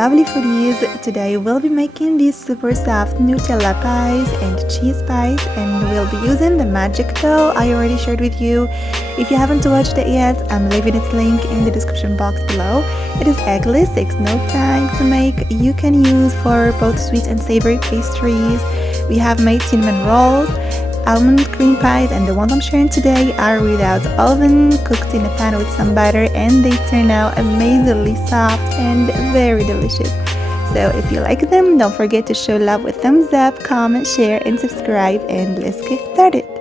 lovely foodies. Today we'll be making these super soft Nutella pies and cheese pies, and we'll be using the magic dough I already shared with you. If you haven't watched it yet, I'm leaving its link in the description box below. It is eggless, takes no time to make. You can use for both sweet and savory pastries. We have made cinnamon rolls, almond cream pies, and the ones I'm sharing today are without oven, cooked in a pan with some butter, and they turn out amazingly soft and very delicious. So if you like them, don't forget to show love with thumbs up, comment, share, and subscribe, and let's get started.